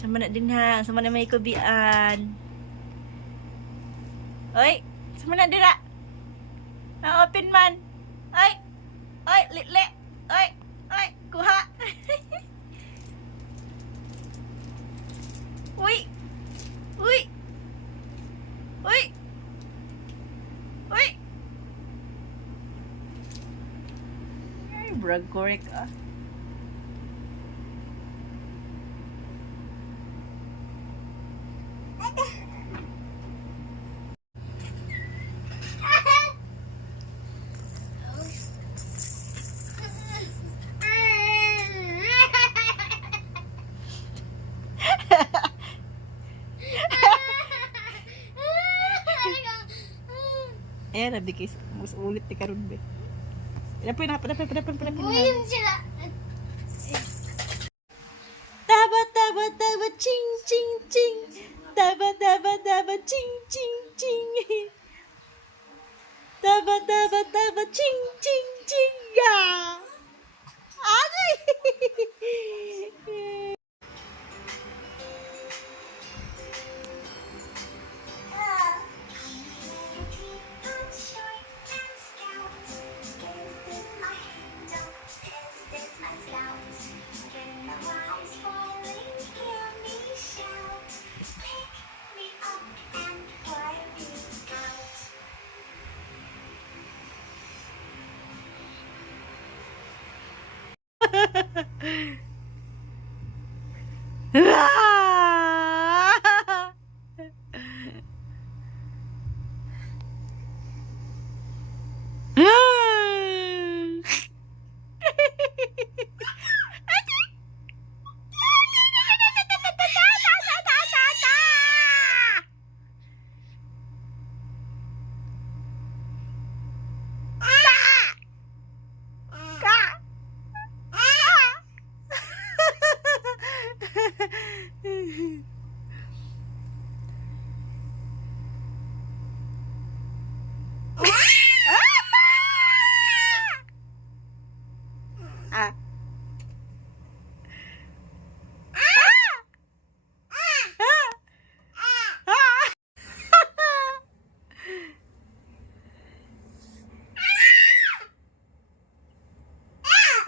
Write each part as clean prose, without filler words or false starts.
Sama na din ha. Sama na may kubian. Oy, sama na dira. Na-open man. Oy. Oy, litle. Oy. Oy, kuha. Uy. Uy. Uy. Uy. Ay, brag korek ah. Eh, nabi kay mas ulit ti karon be. Dapat. Taba ching ching ching. Taba ching ching ching. Taba ching ching ching. Ya. Ay.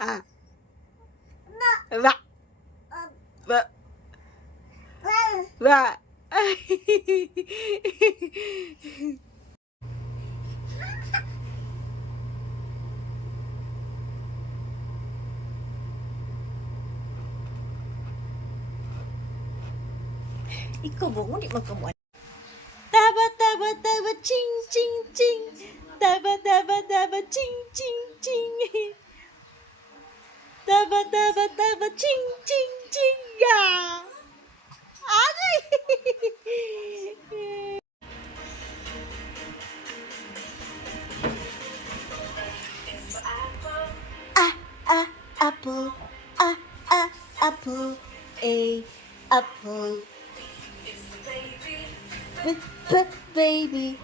Ah. Ba. Ba. Ba. Ikaw ba mo di magkamuan? Taba ching ching ching. Taba ching ching ching. Taba ching ching ching. Ya. Ay. Apple. Apple. A apple. Baby,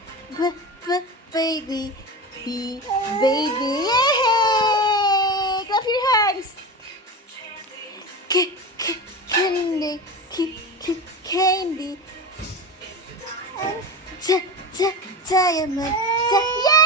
baby, baby, yay! Clap your hands. Candy, candy. Diamond, yeah!